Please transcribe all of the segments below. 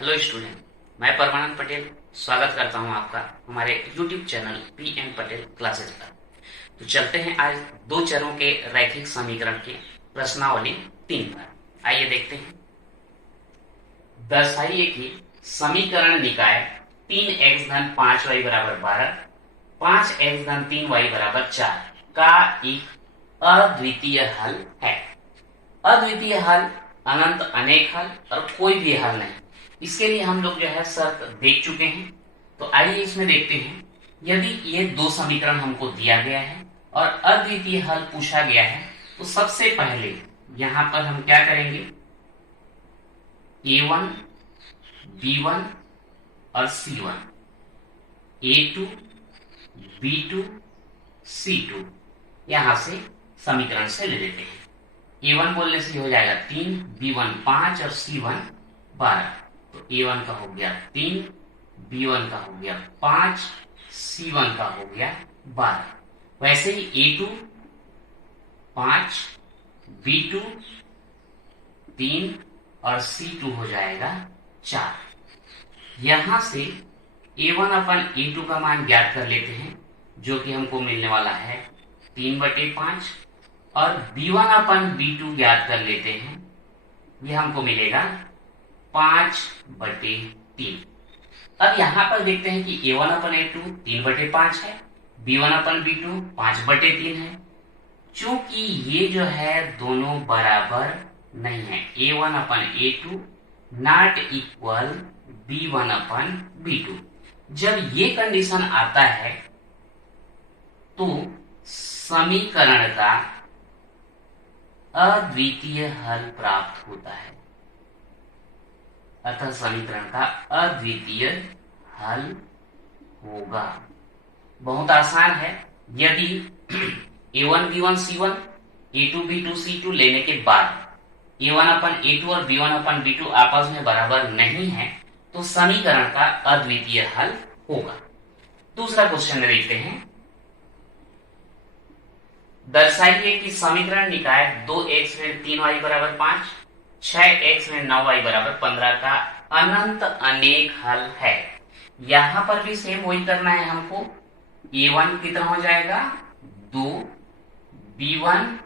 Hello student, मैं परमानंद पटेल स्वागत करता हूं आपका हमारे YouTube channel PN Patel classes पर। तो चलते हैं आज दो चरों के रैखिक समीकरण के प्रश्नावली 3 पर। आइए देखते हैं। दर्शाइए कि समीकरण निकाय 3x धन 5y बराबर 12, 5x धन 3y बराबर 4 का एक अद्वितीय हल है। अद्वितीय हल, अनंत अनेक हल और कोई भी हल नहीं। इसके लिए हम लोग जो है शर्त देख चुके हैं। तो आइए इसमें देखते हैं। यदि ये दो समीकरण हमको दिया गया है और अद्वितीय हल पूछा गया है, तो सबसे पहले यहां पर हम क्या करेंगे, A1, B1 और C1, A2, B2, C2 यहां से समीकरण से ले लेते हैं। A1 बोलने से हो जाएगा 3, B1 5 और C1 12। तो A1 का हो गया 3, B1 का हो गया 5, C1 का हो गया 12। वैसे ही A2 5, B2 3 और C2 हो जाएगा 4। यहां से A1 अपन A2 का मान ज्ञात कर लेते हैं, जो कि हमको मिलने वाला है 3/5, और B1 अपन B2 ज्ञात कर लेते हैं, यह हमको मिलेगा 5/3। अब यहां पर देखते हैं कि A1 अपन A2 3/5 है, B1 अपन B2 5/3 है। चूंकि ये जो है दोनों बराबर नहीं है, A1 upon A2 not equal B1 upon B2। जब ये कंडीशन आता है तो समीकरण का अद्वितीय हल प्राप्त होता है। अतः समीकरण का अद्वितीय हल होगा। बहुत आसान है। यदि A1 B1 C1, A2 B2 C2 लेने के बाद A1 अपन A2 और B1 अपन B2 आपस में बराबर नहीं है, तो समीकरण का अद्वितीय हल होगा। दूसरा क्वेश्चन देखते हैं। दर्शाइए कि समीकरण निकाय 2x में 3y बराबर 5, 6x में 9y बराबर 15 का अनंत अनेक हल है। यहां पर भी सेम वही करना है हमको। A1 कितना हो जाएगा 2, B1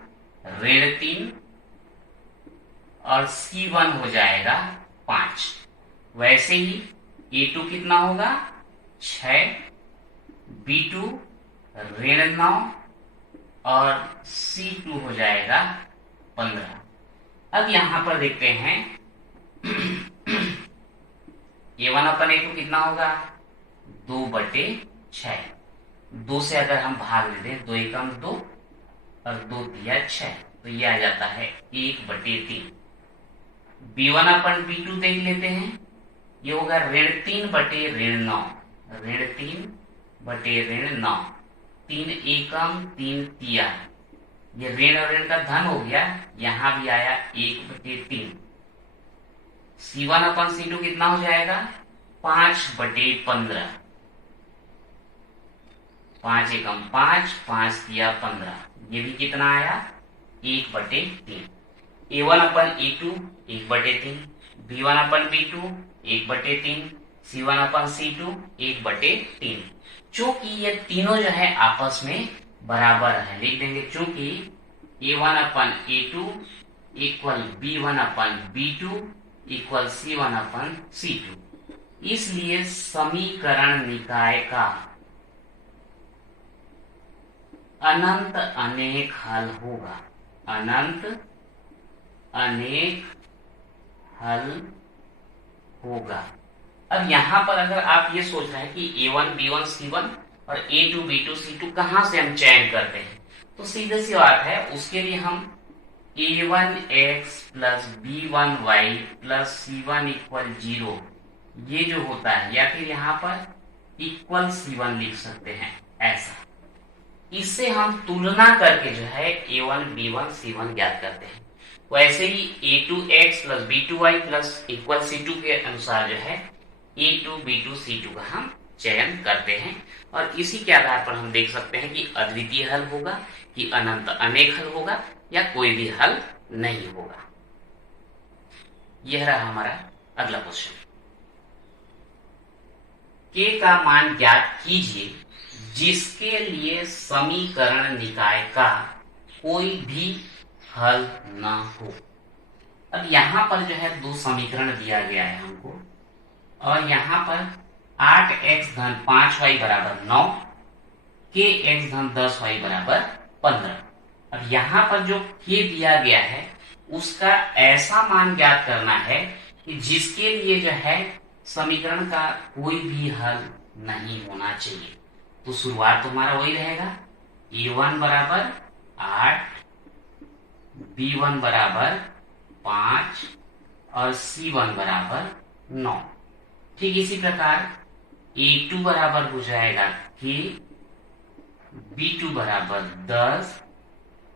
-3 और C1 हो जाएगा 5। वैसे ही A2 कितना होगा 6, B2 -9 और C2 हो जाएगा 15। अब यहां पर देखते हैं A1 अपन A2 कितना होगा 2/6। 2 से अगर हम भाग दे दें, 2 एकम 2 और 2 दिया 6, तो ये आ जाता है 1/3। B1 अपन B2 देख लेते हैं, ये होगा -3/9, -3/9, 3 एकम 3 तिया, ये ऋण और ऋण का धन हो गया, यहां भी आया 1/3। C1 अपन C2 कितना हो जाएगा 5/15, 5 एकम 5, 5 तिया 15, ये भी कितना आया 1/3। A1 अपन A2 1/3, B1 अपन B2 1/3, C1 अपन C2 1/3। चूंकि ये तीनों जो है आपस में बराबर है, लिख देंगे चूंकि A1 अपन A2 इक्वल B1 अपन B2 इक्वल C1 अपन C2। इसलिए समीकरण निकाय का अनंत अनेक हल होगा। अनंत अनेक हल होगा। अब यहां पर अगर आप ये सोच रहे हैं कि A1 B1 C1 और A2 B2 C2 कहां से हम चयन करते हैं, तो सीधे सी बात है, उसके लिए हम A1x plus B1y plus C1 equal 0, ये जो होता है, या फिर यहां पर इक्वल C1 लिख सकते हैं ऐसा। इससे हम तुलना करके जो है A1 B1 C1 ज्ञात करते हैं। वैसे ही A2x plus B2y plus equal C2 के अनुसार जो है A2 B2 C2 का हम चयन करते हैं, और इसी के आधार पर हम देख सकते हैं कि अद्वितीय हल होगा, कि अनंत अनेक हल होगा, या कोई भी हल नहीं होगा। यह रहा हमारा अगला क्वेश्चन। के का मान ज्ञात कीजिए जिसके लिए समीकरण निकाय का कोई भी हल न हो। अब यहां पर जो है दो समीकरण दिया गया है हमको, और यहां पर 8x धन 5y बराबर 9, के x धन 10y बराबर 15। अब यहां पर जो के दिया गया है उसका ऐसा मान ज्ञात करना है कि जिसके लिए जो है समीकरण का कोई भी हल नहीं होना चाहिए। तो शुरुआत तो हमारा वही रहेगा, a1 बराबर 8, b1 बराबर 5 और c1 बराबर 9। ठीक इसी प्रकार a2 बराबर हो जाएगा k, b2 बराबर 10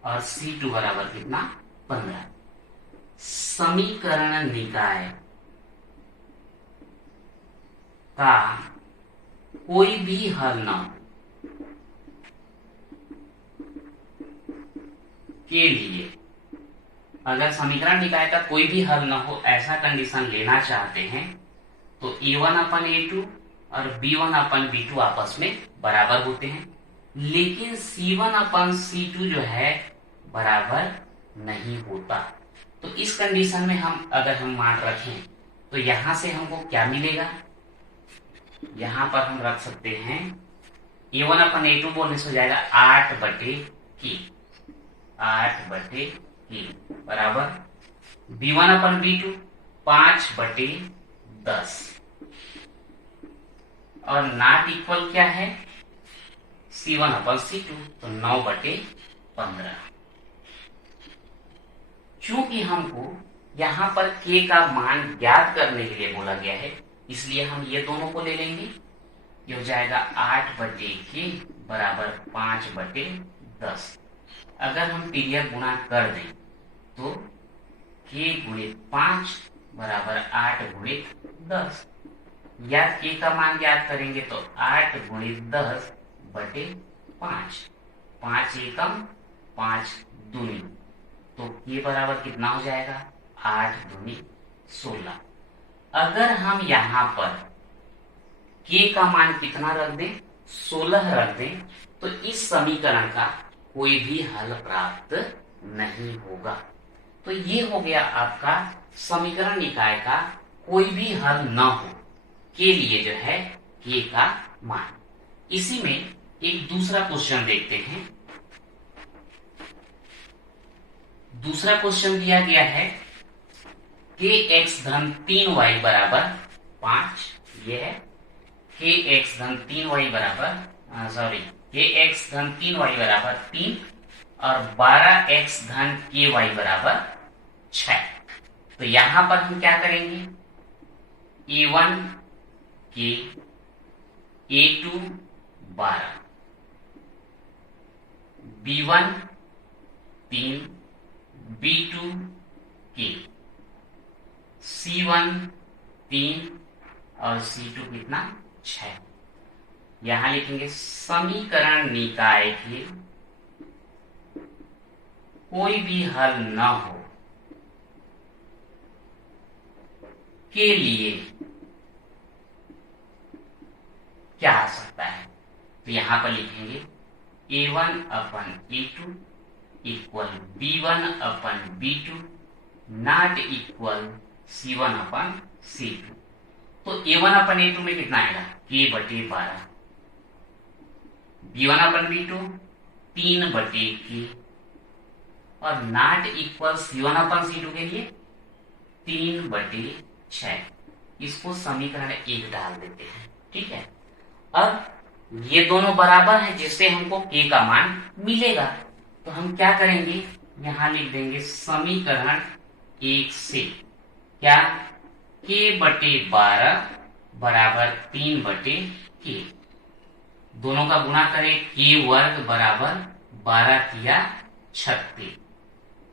और c2 बराबर कितना 15। समीकरण निकाय का कोई भी हल न हो के लिए, अगर समीकरण निकाय का कोई भी हल न हो ऐसा कंडीशन लेना चाहते हैं तो a1 अपन a2 और b1 अपन b2 आपस में बराबर होते हैं, लेकिन c1 अपन c2 जो है बराबर नहीं होता। तो इस कंडीशन में हम अगर हम मान रखें तो यहां से हमको क्या मिलेगा, यहां पर हम रख सकते हैं a1 अपन a2 बोलने से हो जाएगा 8 बटे की, 8 बटे की बराबर b1 अपन b2 5 बटे 10 और नॉट इक्वल क्या है c1 अपन c2 तो 9 बटे 15। चूंकि हमको यहां पर k का मान ज्ञात करने के लिए बोला गया है इसलिए हम ये दोनों को ले लेंगे। ये हो जाएगा 8 बटे k बराबर 5 बटे 10। अगर हम पीरियड गुणा कर दें तो k गुणित 5 बराबर 8 गुणित 10, या k का मान ज्ञात करेंगे तो 8 गुणित 10 बटे 5, 5 एकम 5 दूनी, तो k बराबर कितना हो जाएगा 8 दूनी 16। अगर हम यहाँ पर k का मान कितना रख दें 16 रख दें तो इस समीकरण का कोई भी हल प्राप्त नहीं होगा। तो ये हो गया आपका समीकरण निकाय का कोई भी हल न हो के लिए जो है k का मान। इसी में एक दूसरा क्वेश्चन देखते हैं। दूसरा क्वेश्चन दिया गया है kx धन 3y बराबर 5, ये है kx धन 3y बराबर kx धन 3y बराबर 3 और 12x धन ky बराबर 6। तो यहां पर हम क्या करेंगे, a1 k, a2 12, b1 3, b2 k, c1 3 और c2 कितना 6। यहां लिखेंगे समीकरण निकाय के कोई भी हल न हो के लिए क्या आ सकता है। तो यहां पर लिखेंगे a1 upon a2 equal b1 upon b2 not equal c1 upon c2। तो a1 अपन a2 में कितना आएगा k बटे 12, b1 अपन b2 3 बटे k और not equal c1 upon c2 के लिए 3 बटे 6। इसको समीकरण 1 डाल देते हैं। ठीक है, अब ये दोनों बराबर है जिससे हमको k का मान मिलेगा। तो हम क्या करेंगे, यहां लिख देंगे समीकरण 1 से क्या k बटे 12 बराबर 3 बटे k, दोनों का गुणा करें k वर्ग बराबर 12 किया 36,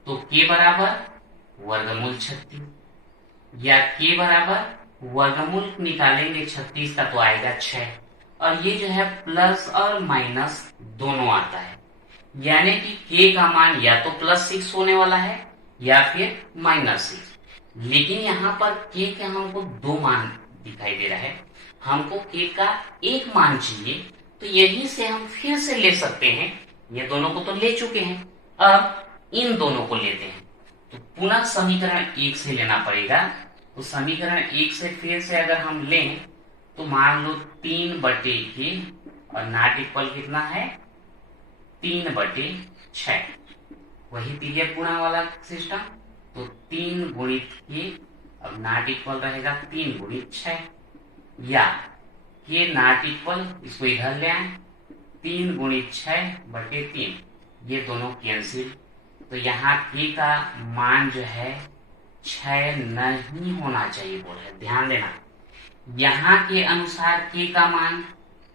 तो k बराबर वर्गमूल 36 या k बराबर वर्गमूल निकालेंगे 36 का तो आएगा 6, और ये जो है प्लस और माइनस दोनों आता है, यानी कि k का मान या तो +6 होने वाला है या फिर -6। लेकिन यहाँ पर k के हमको दो मान दिखाई दे रहा है, हमको k का एक मान चाहिए, तो यहीं से हम फिर से ले सकते हैं। ये दोनों को तो ले चुके हैं, अब इन दोनों को लेते हैं, तो पुनः समीकरण 1 से लेना पड़ेगा। तो समीकरण 1 से फिर से अगर हम लें तो मान लो 3/k और नॉट इक्वल कितना है 3/6, वही तिर्यक गुणा वाला सिस्टम। तो 3 गुणित k, अब नॉट इक्वल रहेगा 3 गुणित 6, या k नॉट इक्वल, इसको इधर ले आए, 3 गुणित 6/3, ये दोनों कैंसिल। तो यहाँ k का मान जो है 6 नहीं होना चाहिए बोल रहे, ध्यान देना। यहाँ के अनुसार k का मान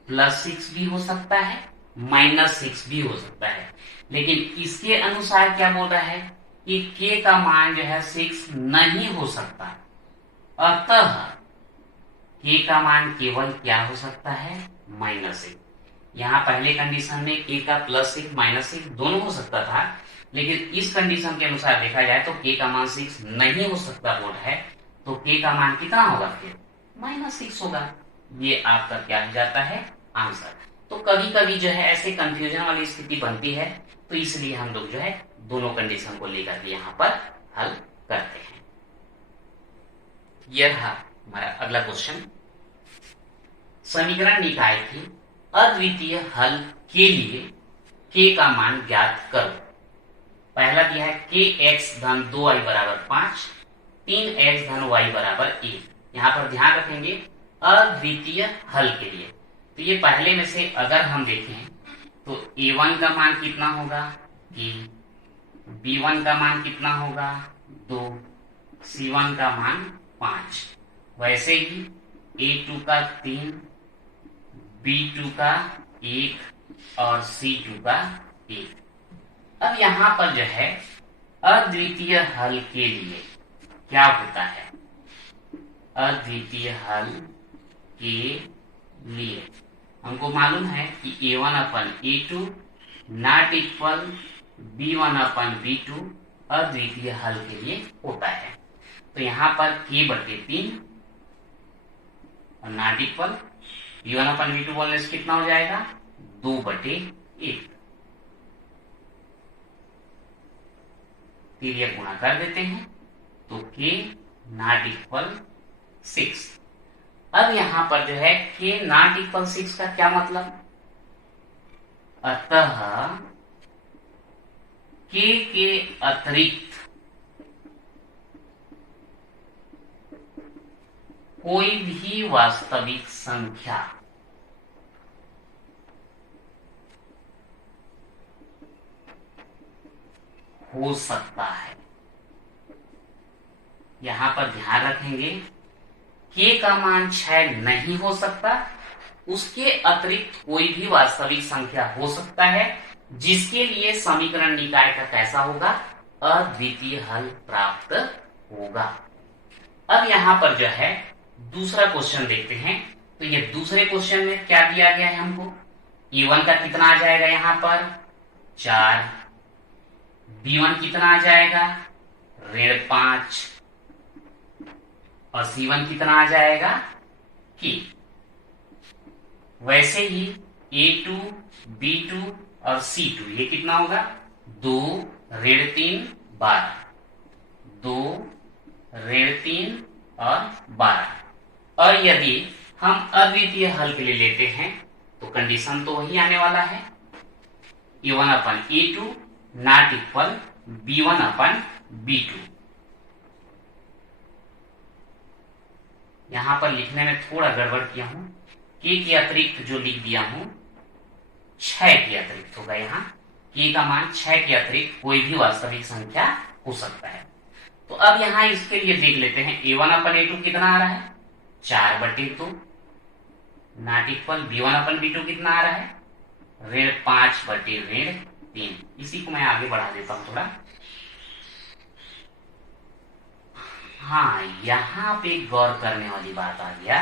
+6 भी हो सकता है, -6 भी हो सकता है, लेकिन इसके अनुसार क्या बोल रहा है कि k का मान जो है 6 नहीं हो सकता। अतः k का मान केवल क्या हो सकता है -1। यहाँ पहले कंडीशन में k का +6 -6 दोनों हो सकता था, लेकिन इस कंडीशन के अनुसार देखा जाए तो k का मान 6 नहीं हो सकता बोल है, तो k का मान कितना होगा फिर -6 होगा। ये आपका क्या हो जाता है आंसर। तो कभी कभी जो है ऐसे कंफ्यूजन वाली स्थिति बनती है, तो इसलिए हम लोग जो है दोनों कंडीशन को लेकर के यहाँ पर हल करते हैं। यह रहा हमारा अगला क्वेश्चन। समीकरण निकाय के अद्वितीय हल के लिए k का मान ज्ञात करो। पहला दिया है kx धन 2y बराबर 5, 3x धन y बराबर 1। यहाँ पर ध्यान रखेंगे अद्वितीय हल के लिए। तो ये पहले में से अगर हम देखें तो a1 का मान कितना होगा कि b1 का मान कितना होगा 2, c1 का मान 5, वैसे ही a2 का 3, b2 का 1 और c2 का 1। अब यहाँ पर जो है अद्वितीय हल के लिए क्या होता है, अद्वितीय हल के लिए हमको मालूम है कि a1/a2 नॉट इक्वल b1/b2 अद्वितीय हल के लिए होता है। तो यहाँ पर k/3 और नॉट इक्वल b1/b2 बोलने से कितना हो जाएगा 2/1। तिर्यक गुणा कर देते हैं तो k नॉट इक्वल 6। अब यहां पर जो है k नॉट इक्वल 6 का क्या मतलब, अतः k के अतिरिक्त कोई भी वास्तविक संख्या हो सकता है। यहां पर ध्यान रखेंगे k का मान 6 नहीं हो सकता, उसके अतिरिक्त कोई भी वास्तविक संख्या हो सकता है, जिसके लिए समीकरण निकाय का कैसा होगा अद्वितीय हल प्राप्त होगा। अब यहां पर जो है दूसरा क्वेश्चन देखते हैं। तो ये दूसरे क्वेश्चन में क्या दिया गया है हमको, a1 का कितना आ जाएगा यहाँ पर 4, b1 कितना आ जाएगा -5 और c1 कितना आ जाएगा k। वैसे ही a2, b2 और c2 ये कितना होगा 2, -3, 12, 2, -3 और 12। और यदि हम अद्वितीय हल के लिए लेते हैं तो कंडीशन तो वही आने वाला है a1/a2 नॉट इक्वल b1/b2। यहां पर लिखने में थोड़ा गड़बड़ किया हूं, k के अतिरिक्त जो लिख दिया हूं 6 के अतिरिक्त होगा। यहाँ k का मान 6 के अतिरिक्त कोई भी वास्तविक संख्या हो सकता है। तो अब यहाँ इसके लिए देख लेते हैं a1/a2 कितना आ रहा है 4/2 नॉट इक्वल b1/b2 कितना आ रहा है 5/3। इसी को मैं आगे बढ़ा देता हूं थोड़ा। हाँ, यहाँ पे गौर करने वाली बात आ गया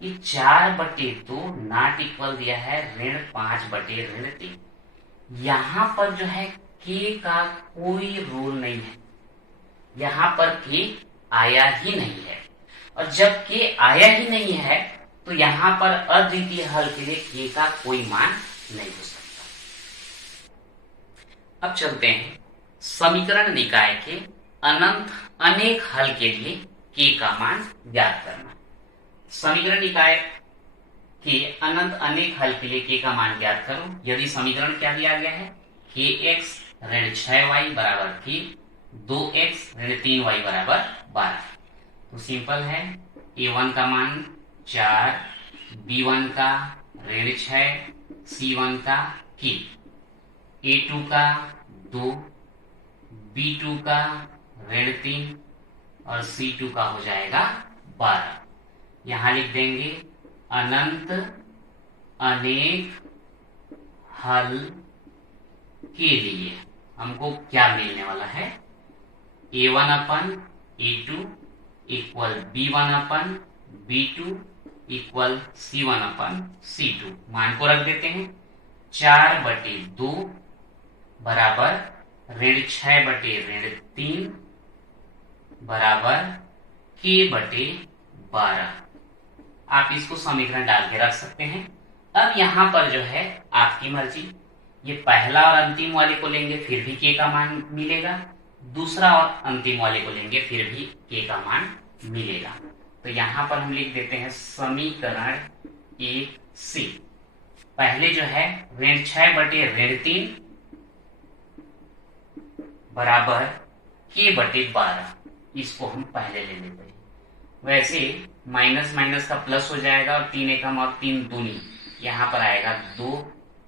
कि 4/2 नॉट इक्वल दिया है 5/3। यहाँ पर जो है k का कोई रूल नहीं है, यहाँ पर k आया ही नहीं है। और जब के आया ही नहीं है तो यहां पर अद्वितीय हल के लिए के का कोई मान नहीं हो सकता। अब चलते हैं समीकरण निकाय के अनंत अनेक हल के लिए के का मान ज्ञात करना। समीकरण निकाय के अनंत अनेक हल के लिए के का मान ज्ञात करो। यदि समीकरण क्या दिया गया है, के एक्स ऋण 6y बराबर के 2x ऋण 3y बराबर 12, तो सिंपल है a1 का मान 4, b1 का ऋण 6, c1 का के, a2 का 2, b2 का ऋण 3 और c2 का हो जाएगा 12। यहां लिख देंगे अनंत अनेक हल के लिए हमको क्या मिलने वाला है, a1 अपन a2 इक्वल b1 अपन b2 इक्वल c1 अपन c2। मान को रख देते हैं 4/2 बराबर ऋण 6/3 बराबर k/12। आप इसको समीकरण डाल के रख सकते हैं। अब यहां पर जो है आपकी मर्जी, ये पहला और अंतिम वाले को लेंगे फिर भी के का मान मिलेगा, दूसरा और अंतिम वाले को लेंगे फिर भी के का मान मिलेगा। तो यहां पर हम लिख देते हैं समीकरण 1 से पहले जो है ऋण 6/3 बराबर k/12, इसको हम पहले ले लेते हैं। वैसे माइनस माइनस का प्लस हो जाएगा और 3 एकम और 3 दूनी, यहाँ पर आएगा 2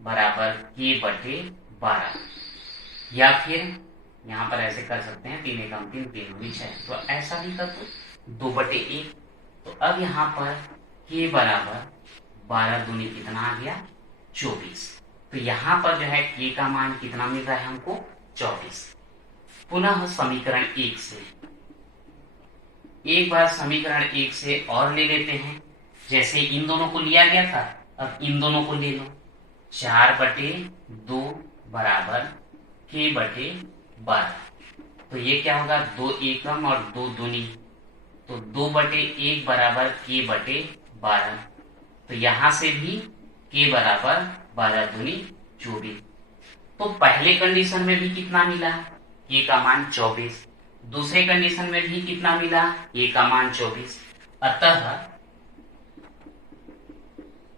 बराबर k/12, या फिर यहाँ पर ऐसे कर सकते हैं 3 एकम 3 3 दूनी 6, तो ऐसा भी कर दो 2/1। तो अब यहाँ पर k बराबर 12 दूनी कितना आ गया 24। तो यहाँ पर जो है k का मान कितना मिल रहा है हमको 24। पुनः समीकरण 1 से एक बार समीकरण 1 से और ले लेते हैं। जैसे इन दोनों को लिया गया था, अब इन दोनों को ले लो। 4/2 बराबर k/12, तो ये क्या होगा 2 एकम और 2 दूनी, तो 2/1 बराबर k/12। तो यहां से भी k बराबर 12 दूनी 24। तो पहले कंडीशन में भी कितना मिला, k का मान 24। दूसरे कंडीशन में भी कितना मिला, k का मान 24। अतः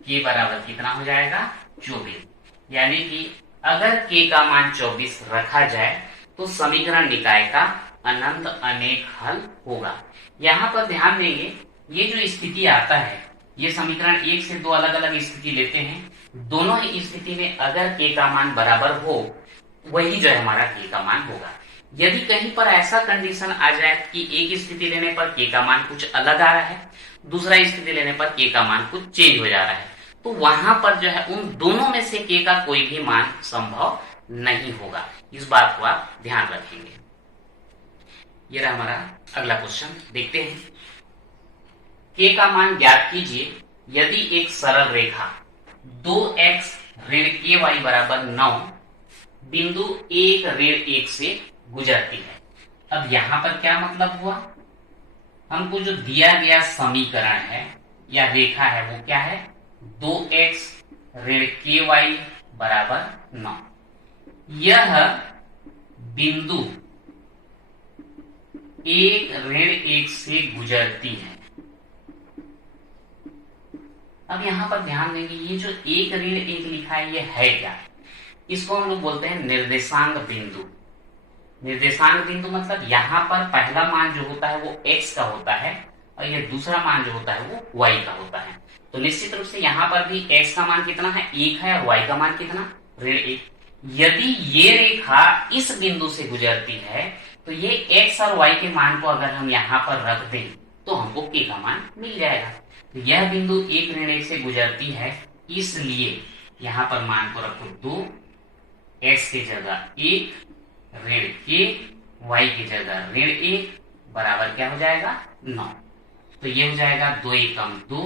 k बराबर कितना हो जाएगा 24। यानी कि अगर k का मान 24 रखा जाए तो समीकरण निकाय का अनंत अनेक हल होगा। यहाँ पर ध्यान देंगे, ये जो स्थिति आता है, ये समीकरण 1 से 2 अलग अलग स्थिति लेते हैं। दोनों ही स्थिति में अगर k का मान बराबर हो, वही जो है हमारा k का मान होगा। यदि कहीं पर ऐसा कंडीशन आ जाए कि एक स्थिति लेने पर k का मान कुछ अलग आ रहा है, दूसरा स्थिति लेने पर k का मान कुछ चेंज हो जा रहा है, तो वहां पर जो है उन दोनों में से k का कोई भी मान संभव नहीं होगा। इस बात को आप ध्यान रखेंगे। ये रहा हमारा अगला क्वेश्चन, देखते हैं। k का मान ज्ञात कीजिए यदि एक सरल रेखा 2x ऋण ky बराबर 9 बिंदु 1 ऋण 1 से गुजरती है। अब यहां पर क्या मतलब हुआ, हमको जो दिया गया समीकरण है या रेखा है वो क्या है, 2x ऋण ky बराबर 9। यह बिंदु 1 ऋण 1 से गुजरती है। अब यहां पर ध्यान देंगे, ये जो 1 ऋण 1 लिखा है ये है क्या, इसको हम लोग बोलते हैं निर्देशांक बिंदु। निर्देशांक बिंदु मतलब यहाँ पर पहला मान जो होता है वो x का होता है और ये दूसरा मान जो होता है वो y का होता है। तो निश्चित रूप से यहाँ पर भी x का मान कितना है 1 है और y का मान कितना ऋण 1। यदि ये रेखा इस बिंदु से गुजरती है तो ये x और y के मान को अगर हम यहाँ पर रख दें तो हमको k का मान मिल जाएगा। तो यह बिंदु 1 ऋण 1 से गुजरती है, इसलिए यहाँ पर मान को रखो 2, x की जगह 1 ऋण k, y की जगह ऋण 1 बराबर क्या हो जाएगा 9। तो ये हो जाएगा 2 एकम 2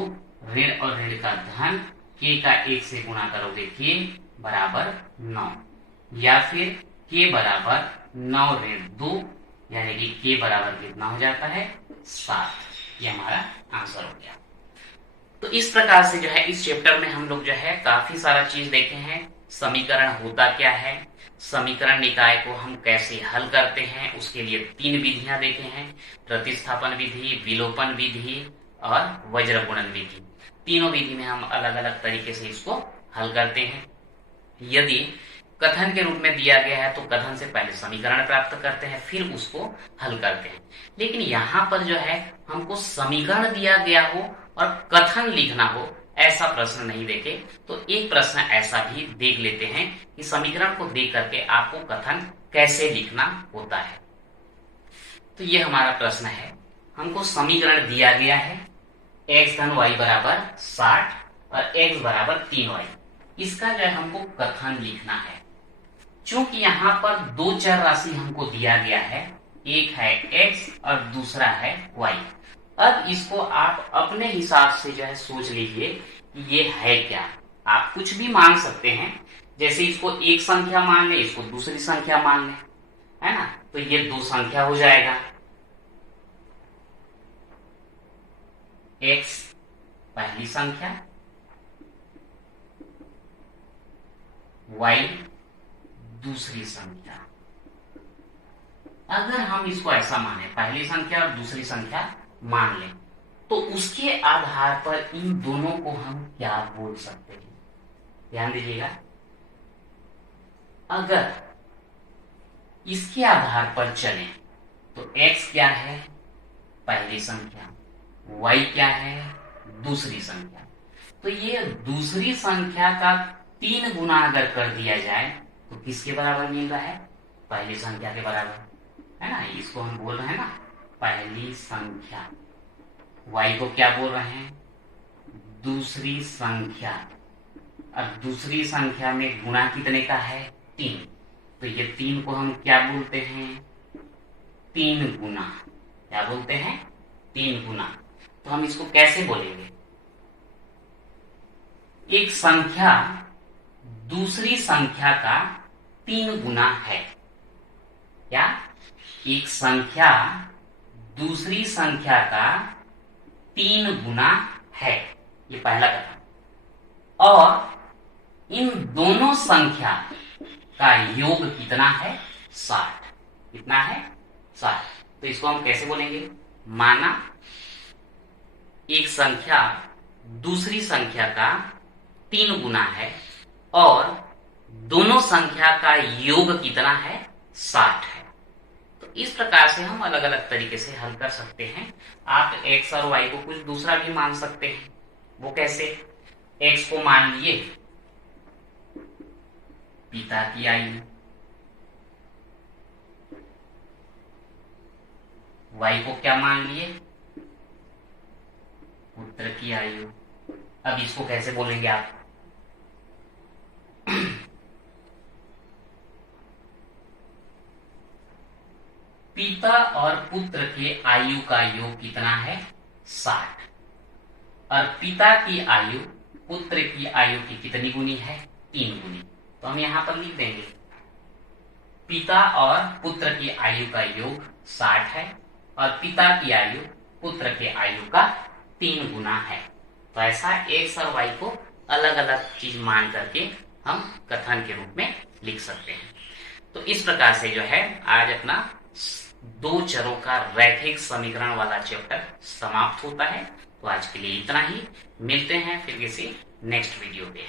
ऋण और ऋण का धन, k का 1 से गुणा करोगे k बराबर 9, या फिर k बराबर 9 ऋण 2, यानी कि k बराबर कितना हो जाता है 7। ये हमारा आंसर हो गया। तो इस प्रकार से जो है इस चैप्टर में हम लोग जो है काफी सारा चीज देखे हैं। समीकरण होता क्या है, समीकरण निकाय को हम कैसे हल करते हैं, उसके लिए 3 विधियां देखे हैं, प्रतिस्थापन विधि, विलोपन विधि और वज्र गुणन विधि। तीनों विधि में हम अलग अलग तरीके से इसको हल करते हैं। यदि कथन के रूप में दिया गया है तो कथन से पहले समीकरण प्राप्त करते हैं, फिर उसको हल करते हैं। लेकिन यहाँ पर जो है हमको समीकरण दिया गया हो और कथन लिखना हो, ऐसा प्रश्न नहीं देखे। तो एक प्रश्न ऐसा भी देख लेते हैं कि समीकरण को देख करके आपको कथन कैसे लिखना होता है। तो ये हमारा प्रश्न है, हमको समीकरण दिया गया है x धन y बराबर 60 और x बराबर 3y। इसका जो है हमको कथन लिखना है। चूंकि यहाँ पर 2 चर राशि हमको दिया गया है, एक है x और दूसरा है y। अब इसको आप अपने हिसाब से जो है सोच लीजिए कि ये है क्या। आप कुछ भी मान सकते हैं, जैसे इसको एक संख्या मान ले, इसको दूसरी संख्या मान ले, है ना। तो ये 2 संख्या हो जाएगा, x पहली संख्या, y दूसरी संख्या। अगर हम इसको ऐसा माने, पहली संख्या और दूसरी संख्या मान लें, तो उसके आधार पर इन दोनों को हम क्या बोल सकते हैं, ध्यान दीजिएगा। अगर इसके आधार पर चलें तो x क्या है, पहली संख्या, y क्या है, दूसरी संख्या। तो ये दूसरी संख्या का 3 गुना अगर कर दिया जाए तो किसके बराबर मिल रहा है, पहली संख्या के बराबर, है ना। इसको हम बोल रहे हैं ना पहली संख्या। y को क्या बोल रहे हैं, दूसरी संख्या। अब दूसरी संख्या में गुणा कितने का है, 3। तो ये 3 को हम क्या बोलते हैं, 3 गुना। क्या बोलते हैं, 3 गुना। तो हम इसको कैसे बोलेंगे, एक संख्या दूसरी संख्या का 3 गुना है। क्या, एक संख्या दूसरी संख्या का 3 गुना है, ये पहला कथन। और इन दोनों संख्या का योग कितना है, 60। कितना है, 60। तो इसको हम कैसे बोलेंगे, माना एक संख्या दूसरी संख्या का 3 गुना है और दोनों संख्या का योग कितना है, 60 है। तो इस प्रकार से हम अलग अलग तरीके से हल कर सकते हैं। आप x और y को कुछ दूसरा भी मान सकते हैं। वो कैसे, x को मान लिए पिता की आयु, y को क्या मान लिए, पुत्र की आयु। अब इसको कैसे बोलेंगे आप, पिता और पुत्र के आयु का योग कितना है, 60। और पिता की आयु पुत्र की आयु की कितनी गुनी है, 3 गुनी। तो हम यहां पर लिख देंगे पिता और पुत्र की आयु का योग 60 है और पिता की आयु पुत्र के आयु का 3 गुना है। तो ऐसा x और y को अलग अलग चीज मान करके हम कथन के रूप में लिख सकते हैं। तो इस प्रकार से जो है आज अपना 2 चरों का रैखिक समीकरण वाला चैप्टर समाप्त होता है। तो आज के लिए इतना ही, मिलते हैं फिर किसी नेक्स्ट वीडियो पे।